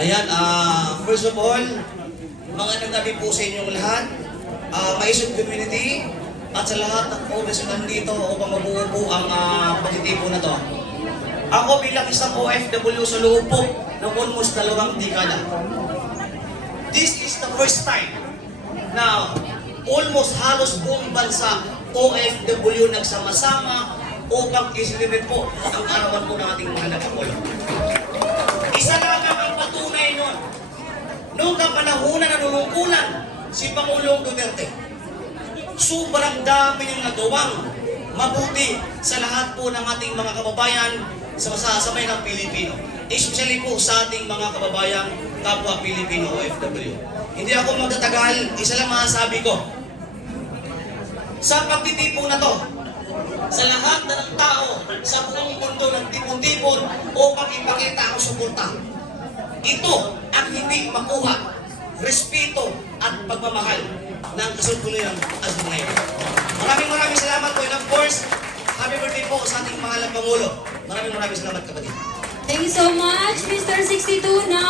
Ayan, ah, first of all, magandang gabi po sa inyong lahat. Ah, Maisog Community, at sa lahat ng oras na nandito upang mabuo po ang uh, pagtitipo na to. Ako bilang isang OFW sa loob po ng almost dalawang dekada. This is the first time na almost halos buong bansa OFW nagsama-sama upang isinibit po ang arawan po ng ating mahal na. Isa nun. Noong kapanahunan na nulungkulan si Pangulong Duterte, sobrang dami niyang nagawang mabuti sa lahat po ng ating mga kababayan sa masasabay ng Pilipino. Especially po sa ating mga kababayang kapwa Pilipino OFW. Hindi ako magtatagal, isa lang masasabi ko. Sa pagtitipon na to, sa lahat na ng tao sa buong mundo nagtipon-tipon upang ipakita ang suporta. Ito hindi makuha, respeto at pagmamahal ng kasulpulinan at ngayon. Maraming maraming salamat po and of course, happy birthday po sa ating na Pangulo. Maraming maraming salamat kapatid. Thank you so much, Mr. 62. Now,